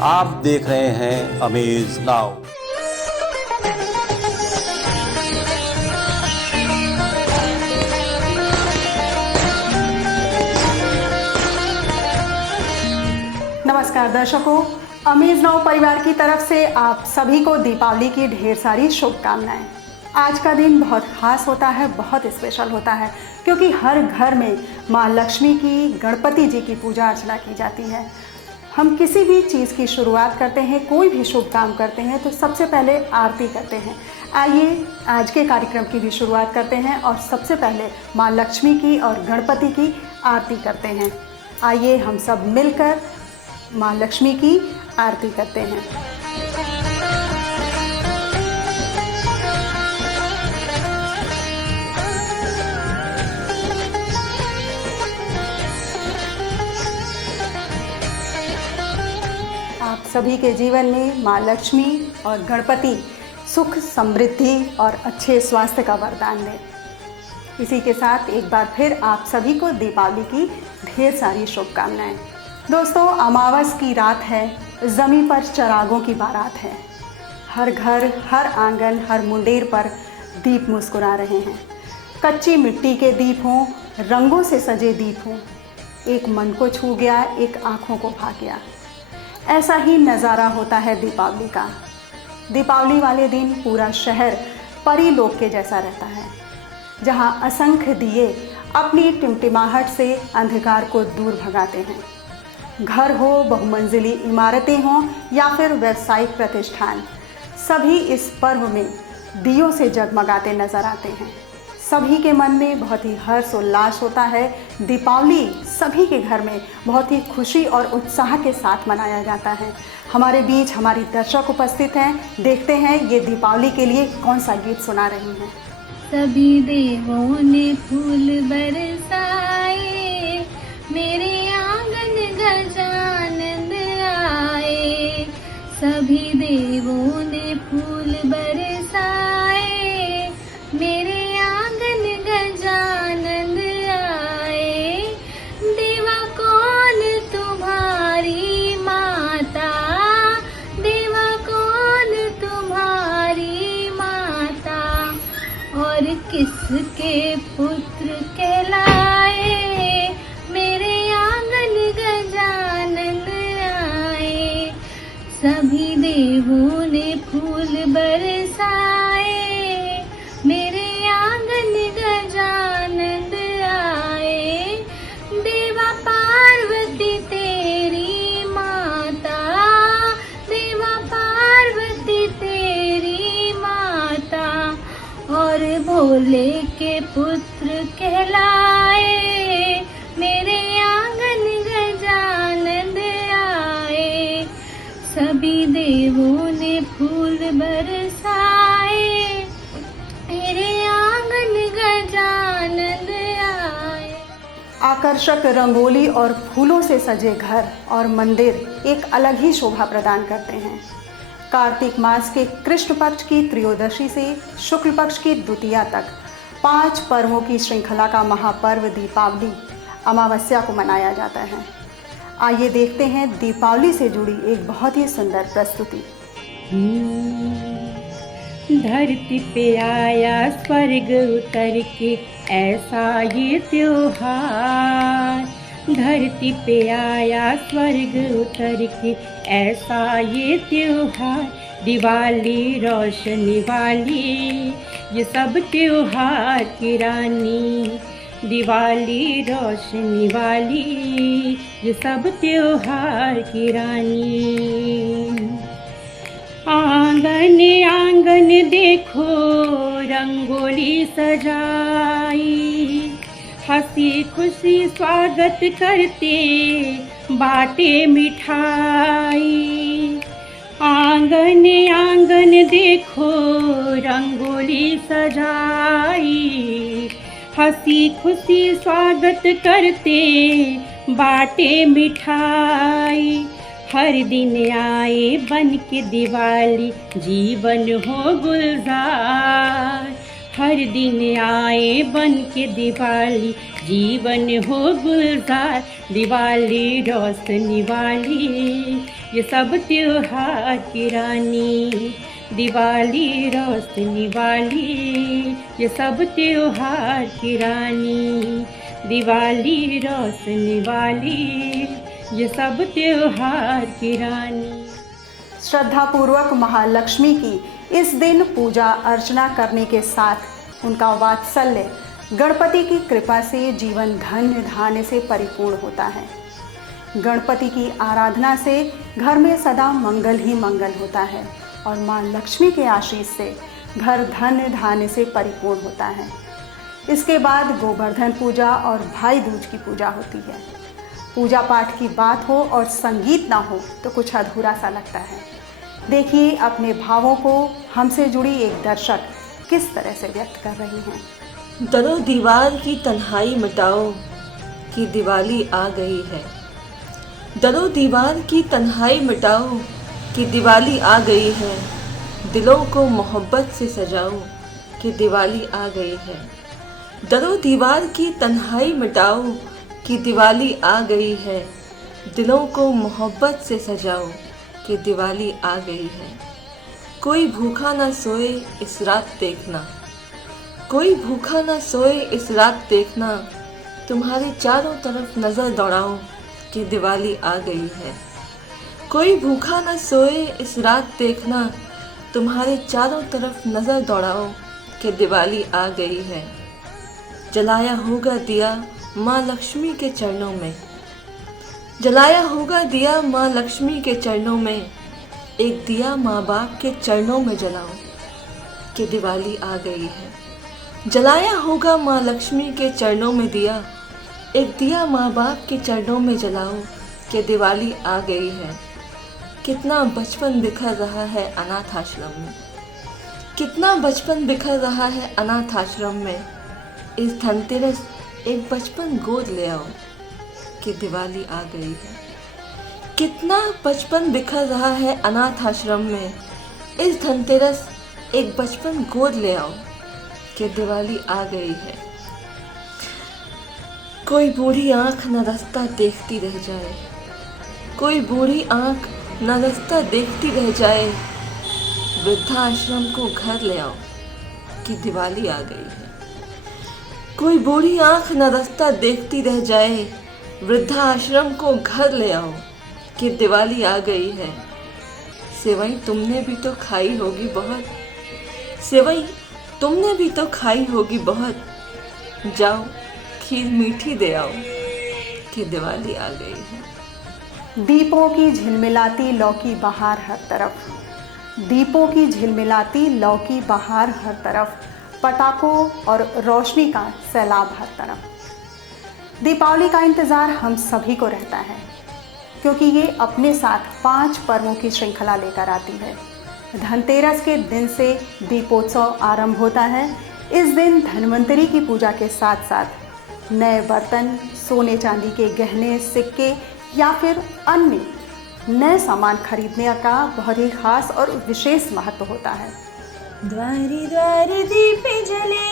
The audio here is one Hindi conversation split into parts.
आप देख रहे हैं अमेज नाउ। नमस्कार दर्शकों, अमेज नाउ परिवार की तरफ से आप सभी को दीपावली की ढेर सारी शुभकामनाएं। आज का दिन बहुत खास होता है, बहुत स्पेशल होता है, क्योंकि हर घर में माँ लक्ष्मी की, गणपति जी की पूजा अर्चना की जाती है। हम किसी भी चीज़ की शुरुआत करते हैं, कोई भी शुभ काम करते हैं तो सबसे पहले आरती करते हैं। आइए आज के कार्यक्रम की भी शुरुआत करते हैं और सबसे पहले माँ लक्ष्मी की और गणपति की आरती करते हैं। आइए हम सब मिलकर माँ लक्ष्मी की आरती करते हैं। आप सभी के जीवन में माँ लक्ष्मी और गणपति सुख, समृद्धि और अच्छे स्वास्थ्य का वरदान दें। इसी के साथ एक बार फिर आप सभी को दीपावली की ढेर सारी शुभकामनाएं। दोस्तों, अमावस की रात है, ज़मीं पर चिरागों की बारात है। हर घर, हर आंगन, हर मुंडेर पर दीप मुस्कुरा रहे हैं। कच्ची मिट्टी के दीप हों, रंगों से सजे दीप हों, एक मन को छू गया, एक आँखों को भा गया। ऐसा ही नज़ारा होता है दीपावली का। दीपावली वाले दिन पूरा शहर परी लोक के जैसा रहता है, जहाँ असंख्य दिए अपनी टिमटिमाहट से अंधकार को दूर भगाते हैं। घर हो, बहुमंजिली इमारतें हों या फिर व्यावसायिक प्रतिष्ठान, सभी इस पर्व में दियों से जगमगाते नजर आते हैं। सभी के मन में बहुत ही हर्ष उल्लास होता है। दीपावली सभी के घर में बहुत ही खुशी और उत्साह के साथ मनाया जाता है। हमारे बीच हमारी दर्शक उपस्थित हैं, देखते हैं ये दीपावली के लिए कौन सा गीत सुना रही हैं। सभी देवों ने फूल बरसाए, मेरे आंगन गजानंद आए। सभी देवों ने फूल बरसाए, मेरे आंगन गजानंद आए। देवा कौन तुम्हारी माता, देवा कौन तुम्हारी माता, और किसके पुत्र कहलाए, मेरे आंगन गजानन आए। सभी देवों ने फूल बरसाए, मेरे आंगन गजानन आए। देवा पार्वती तेरी माता, देवा पार्वती तेरी माता, और भोले के पुत्र कहलाए, मेरे आंगन गजानंद आए। सभी देवों ने फूल बरसाए, मेरे आंगन गजानंद आए। आकर्षक रंगोली और फूलों से सजे घर और मंदिर एक अलग ही शोभा प्रदान करते हैं। कार्तिक मास के कृष्ण पक्ष की त्रयोदशी से शुक्ल पक्ष की द्वितीया तक 5 पर्वों की श्रृंखला का महापर्व दीपावली अमावस्या को मनाया जाता है। आइए देखते हैं दीपावली से जुड़ी एक बहुत ही सुंदर प्रस्तुति। धरती पे आया स्वर्ग उतर के, ऐसा ये त्योहार। धरती पे आया स्वर्ग उतर के, ऐसा ये त्योहार। दिवाली रोशनी वाली, ये सब त्योहार की रानी। दिवाली रोशनी वाली, ये सब त्योहार की रानी। आंगन आंगन देखो रंगोली सजाई, हंसी खुशी स्वागत करते बाटे मिठाई। आंगन आंगन देखो रंगोली सजाई, हंसी खुशी स्वागत करते बाटे मिठाई। हर दिन आए बन के दिवाली, जीवन हो गुलजार। हर दिन आए बन के दिवाली, जीवन हो गुलजार। दिवाली रोशनी वाली, ये सब त्योहार की रानी, दिवाली रोशनी वाली, ये सब त्योहार की रानी, दिवाली रोशनी वाली, ये सब त्योहार की रानी। श्रद्धापूर्वक महालक्ष्मी की इस दिन पूजा अर्चना करने के साथ उनका वात्सल्य गणपति की कृपा से जीवन धन्य धान्य से परिपूर्ण होता है। गणपति की आराधना से घर में सदा मंगल ही मंगल होता है और माँ लक्ष्मी के आशीष से घर धन्य धान्य से परिपूर्ण होता है। इसके बाद गोवर्धन पूजा और भाई दूज की पूजा होती है। पूजा पाठ की बात हो और संगीत ना हो तो कुछ अधूरा सा लगता है। देखिए अपने भावों को हमसे जुड़ी एक दर्शक किस तरह से व्यक्त कर रही हैं। दरो दीवार की तन्हाई मिटाओ कि दिवाली आ गई है। दरो दीवार की तन्हाई मिटाओ कि दिवाली आ गई है। दिलों को मोहब्बत से सजाओ कि दिवाली आ गई है। दरो दीवार की तन्हाई मिटाओ कि दिवाली आ गई है। दिलों को मोहब्बत से सजाओ कि दिवाली आ गई है। कोई भूखा ना सोए इस रात देखना, कोई भूखा ना सोए इस रात देखना, तुम्हारे चारों तरफ नज़र दौड़ाओ कि दिवाली आ गई है। कोई भूखा ना सोए इस रात देखना, तुम्हारे चारों तरफ नज़र दौड़ाओ कि दिवाली आ गई है। जलाया होगा दिया माँ लक्ष्मी के चरणों में, जलाया होगा दिया माँ लक्ष्मी के चरणों में। एक दिया माँ बाप के चरणों में जलाओ कि दिवाली आ गई है। जलाया होगा माँ लक्ष्मी के चरणों में दिया, एक दिया माँ बाप के चरणों में जलाओ कि दिवाली आ गई है। कितना बचपन बिखर रहा है अनाथ आश्रम में, कितना बचपन बिखर रहा है अनाथ आश्रम में। इस धनतेरस एक बचपन गोद ले आओ कि दिवाली आ गई है। कितना बचपन बिखर रहा है अनाथ आश्रम में। इस धनतेरस एक बचपन गोद ले आओ कि दिवाली आ गई है। कोई बूढ़ी आंख न रास्ता देखती रह जाए, कोई बूढ़ी आंख न रास्ता देखती रह जाए। वृद्धाश्रम को घर ले आओ कि दिवाली आ गई है। कोई बूढ़ी आंख न रास्ता देखती रह जाए, वृद्धाश्रम को घर ले आओ कि दिवाली आ गई है। सेवई तुमने भी तो खाई होगी बहुत, सेवई तुमने भी तो खाई होगी बहुत। जाओ खीर मीठी दे आओ कि दिवाली आ गई है। दीपों की झिलमिलाती लौकी बहार हर तरफ, दीपों की झिलमिलाती लौकी बहार हर तरफ, पटाखों और रोशनी का सैलाब हर तरफ। दीपावली का इंतज़ार हम सभी को रहता है क्योंकि ये अपने साथ 5 पर्वों की श्रृंखला लेकर आती है। धनतेरस के दिन से दीपोत्सव आरंभ होता है। इस दिन धन्वंतरी की पूजा के साथ साथ नए बर्तन, सोने चांदी के गहने, सिक्के या फिर अन्य नए सामान खरीदने का बहुत ही खास और विशेष महत्व होता है। द्वारि द्वारि दीप जले,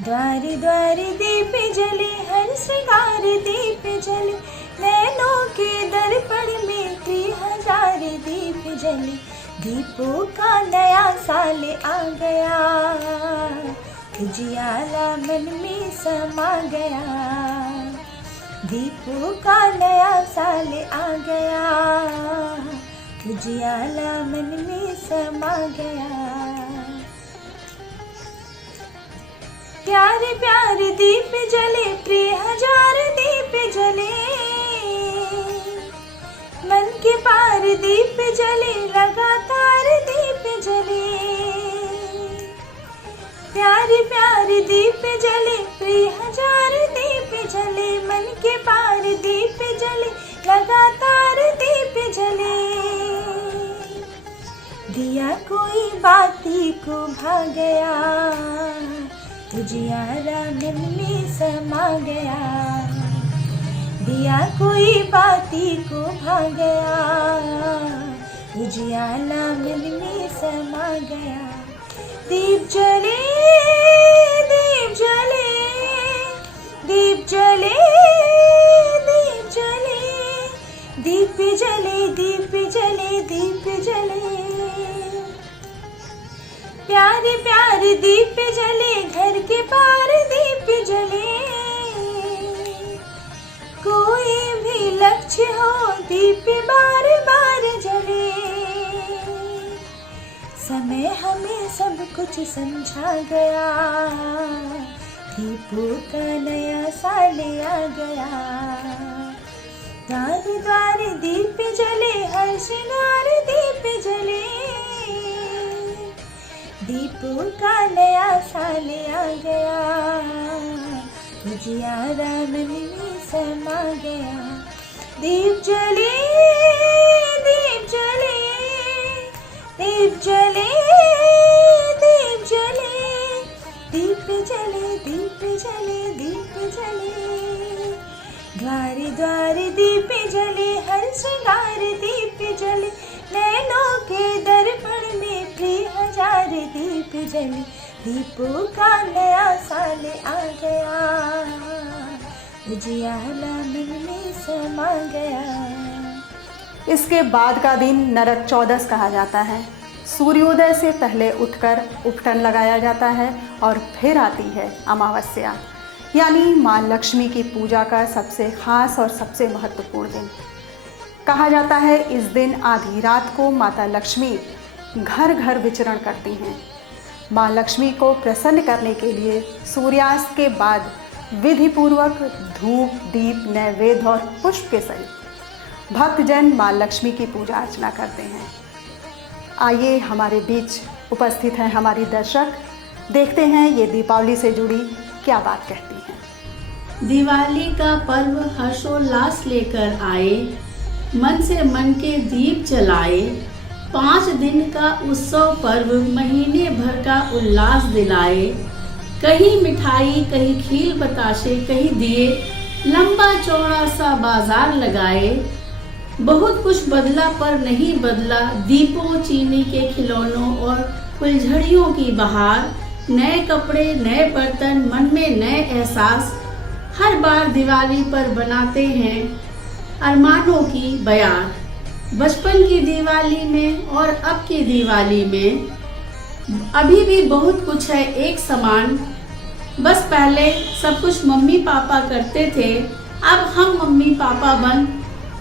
द्वारि द्वारि दीप जले, हर श्रृंगार दीप जले। नैनों के दर्पण में 3000 दीप जले। दीपों का नया साल आ गया, उजियाला मन में समा गया। दीपों का नया साल आ गया, उजियाला मन में समा गया। प्यारे प्यारे दीप जले, प्रिय 1000 दीप जले। मन के पार दीप जले, लगातार दीप जले। प्यारे प्यारे दीप जले, प्रिय 1000 दीप जले। मन के पार दीप जले, लगातार दीप जले। दिया कोई बाती को भा गया, उजियाला मन में समा गया। दिया कोई बाती को भा गया, उजियाला मन में समा गया। दीप जले, दीप जले, दीप जले, दीप जले। कुछ हो दीप बार बार जले, समय हमें सब कुछ समझा गया, दीपों का नया साल आ गया। द्वार द्वार दीप जले, हर श्रृंगार दीप जले, दीपों का नया साल आ गया, उजियारा मन में समा गया। दीप जले, दीप जले, दीप जले, दीप जले, दीप जले, दीप जले, दीप जले। द्वार द्वार दीप जले, हर श्रृंगार दीप जले, नैनों के दर्पण में प्रिय हजार दीप जले, दीपों का नया साल आ गया, उजियाला मन में समा गया। इसके बाद का दिन नरक चौदस कहा जाता है। सूर्योदय से पहले उठकर उपटन लगाया जाता है और फिर आती है अमावस्या, यानी माँ लक्ष्मी की पूजा का सबसे खास और सबसे महत्वपूर्ण दिन। कहा जाता है इस दिन आधी रात को माता लक्ष्मी घर घर विचरण करती हैं। माँ लक्ष्मी को प्रसन्न करने के लिए सूर्यास्त के बाद विधिपूर्वक धूप, दीप, नैवेद्य और पुष्प के सहित भक्तजन माँ लक्ष्मी की पूजा अर्चना करते हैं। आइए हमारे बीच उपस्थित हैं हमारी दर्शक, देखते हैं ये दीपावली से जुड़ी क्या बात कहती हैं। दिवाली का पर्व हर्षोल्लास लेकर आए, मन से मन के दीप जलाए, 5 दिन का उत्सव पर्व महीने भर का उल्लास दिलाए। कहीं मिठाई, कहीं खील बताशे, कहीं दिए, लंबा चौड़ा सा बाजार लगाए। बहुत कुछ बदला पर नहीं बदला दीपों, चीनी के खिलौनों और फुलझड़ियों की बहार। नए कपड़े, नए बर्तन, मन में नए एहसास, हर बार दिवाली पर बनाते हैं अरमानों की बयार। बचपन की दिवाली में और अब की दिवाली में अभी भी बहुत कुछ है एक समान। बस पहले सब कुछ मम्मी पापा करते थे, अब हम मम्मी पापा बन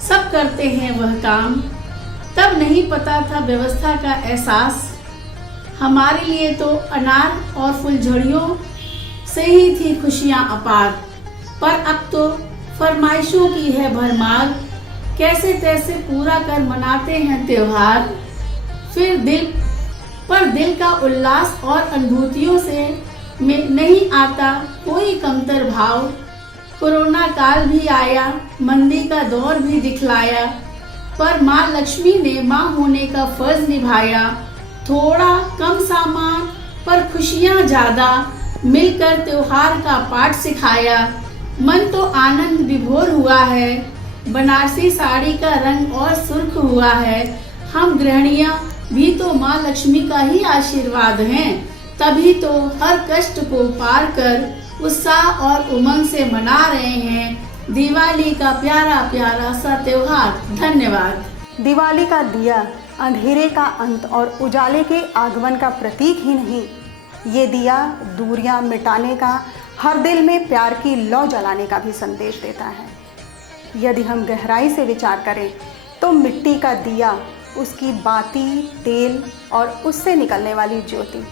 सब करते हैं वह काम। तब नहीं पता था व्यवस्था का एहसास, हमारे लिए तो अनार और फुलझड़ियों से ही थी खुशियाँ अपार। पर अब तो फरमाइशों की है भरमार, कैसे तैसे पूरा कर मनाते हैं त्योहार। फिर दिल का उल्लास और अनुभूतियों से में नहीं आता कोई कमतर भाव। कोरोना काल भी आया, मंदी का दौर भी दिखलाया, पर माँ लक्ष्मी ने माँ होने का फर्ज निभाया। थोड़ा कम सामान पर खुशियाँ ज़्यादा, मिलकर त्योहार का पाठ सिखाया। मन तो आनंद विभोर हुआ है, बनारसी साड़ी का रंग और सुर्ख हुआ है। हम गृहिणियाँ भी तो माँ लक्ष्मी का ही आशीर्वाद हैं, तभी तो हर कष्ट को पार कर उत्साह और उमंग से मना रहे हैं दिवाली का प्यारा प्यारा सा त्योहार। धन्यवाद। दिवाली का दिया अंधेरे का अंत और उजाले के आगमन का प्रतीक ही नहीं, ये दिया दूरियां मिटाने का, हर दिल में प्यार की लौ जलाने का भी संदेश देता है। यदि हम गहराई से विचार करें तो मिट्टी का दिया, उसकी बाती, तेल और उससे निकलने वाली ज्योति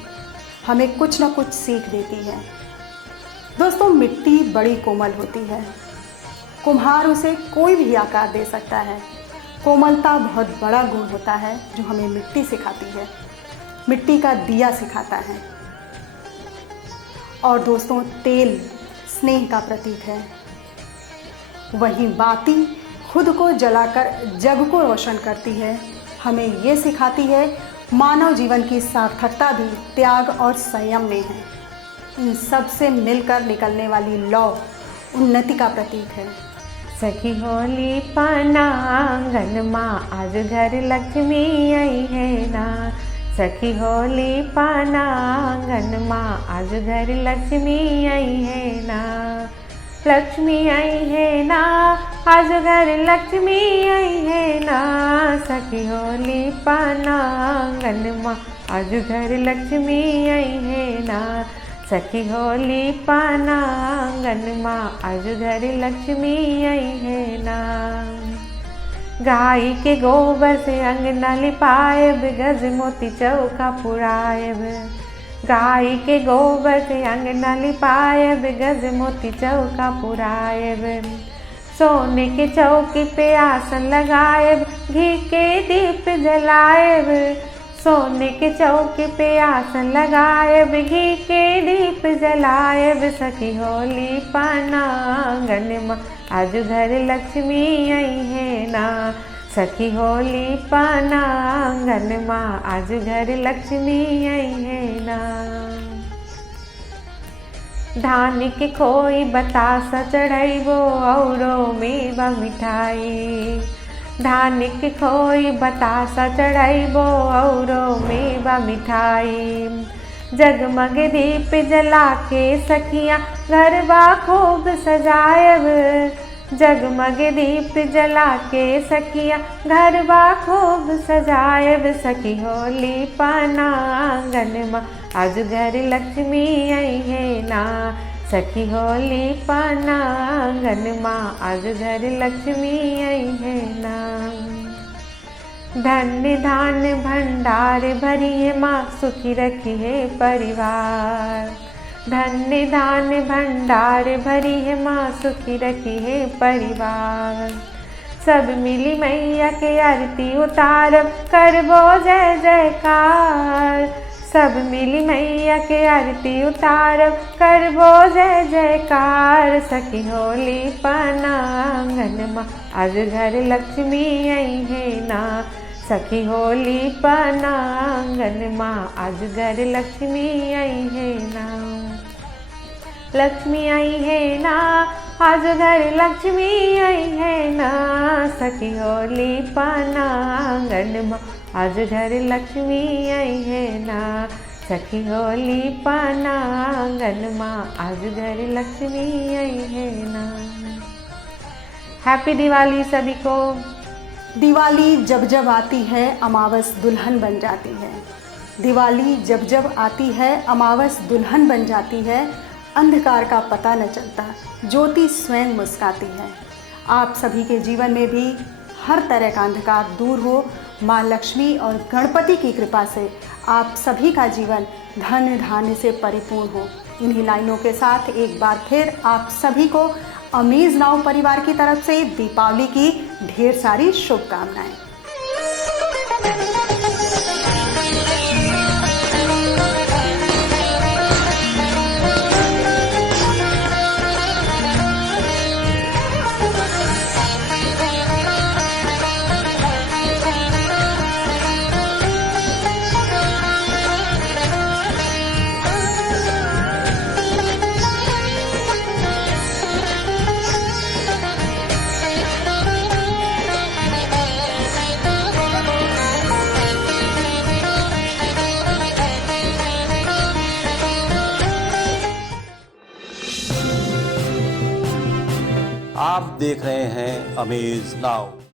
हमें कुछ न कुछ सीख देती है। दोस्तों, मिट्टी बड़ी कोमल होती है, कुम्हार उसे कोई भी आकार दे सकता है। कोमलता बहुत बड़ा गुण होता है जो हमें मिट्टी सिखाती है, मिट्टी का दिया सिखाता है। और दोस्तों, तेल स्नेह का प्रतीक है, वहीं बाती खुद को जलाकर जग को रोशन करती है। हमें ये सिखाती है मानव जीवन की सार्थकता भी त्याग और संयम में है। इन सब से मिलकर निकलने वाली लौ उन्नति का प्रतीक है। सखी होली पाना आंगन माँ, आज घर लक्ष्मी आई है ना। सखी होली पाना आंगन माँ, आज घर लक्ष्मी आई है ना। लक्ष्मी आई है ना, आज घर लक्ष्मी आई है ना। सखी होली पाना आंगन माँ, आज घर लक्ष्मी आई है ना। सखी होली पाना आंगन माँ आज घर लक्ष्मी आई है ना। गाय के गोबर से अंगना लिपाएब गज मोती चौका पुराएब। गाय के गोबर से अंगना लिपाएब गज मोती चौका पुराएब। सोने के चौकी पे आसन लगाएब घी के दीप जलाएब। सोने के चौकी पे आसन लगाएब घी के दीप जलाएब। सखी होली पाना आंगन माँ आज घर लक्ष्मी आई है ना। सखी होली पाना आंगन माँ आज घर लक्ष्मी आई है ना। धान के खोई बतासा चढ़ैबो औरो मेवा मिठाई। धान के खोई बतासा चढ़ैबो औरो मेवा मिठाई। जगमग दीप जला के सखियाँ गरबा खूब सजाएब। जगमग दीप जला के सखियाँ गरबा खूब सजाएब। सखी होली पाना आंगन माँ आज घर लक्ष्मी आई है ना। सखी होली पाना आंगन माँ आज घर लक्ष्मी आई है ना। धन्य धान भंडार भरी है माँ सुखी रखी है परिवार। धन्य धान भंडार भरी है माँ सुखी रखी है परिवार। सब मिली मैया के आरती उतारब करबो जय जयकार। सब मिली मैया के आरती उतारब करबो जय जयकार। सखी होली पाना आंगन माँ आज घर लक्ष्मी आई है ना। सखी होली पाना आंगन माँ आज घर लक्ष्मी आई है ना। लक्ष्मी आई है ना आज घर लक्ष्मी आई है ना। सखी होली पाना आंगन माँ आज घर लक्ष्मी आई है ना। सखी होली पाना आंगन माँ आज घर लक्ष्मी आई है ना। हैप्पी दिवाली सभी को। दिवाली जब जब आती है अमावस दुल्हन बन जाती है। दिवाली जब जब आती है अमावस दुल्हन बन जाती है। अंधकार का पता न चलता, ज्योति स्वयं मुस्काती है। आप सभी के जीवन में भी हर तरह का अंधकार दूर हो। माँ लक्ष्मी और गणपति की कृपा से आप सभी का जीवन धन धान्य से परिपूर्ण हो। इन्हीं लाइनों के साथ एक बार फिर आप सभी को अमेज नाउ परिवार की तरफ से दीपावली की ढेर सारी शुभकामनाएं। आप देख रहे हैं अमेज नाउ।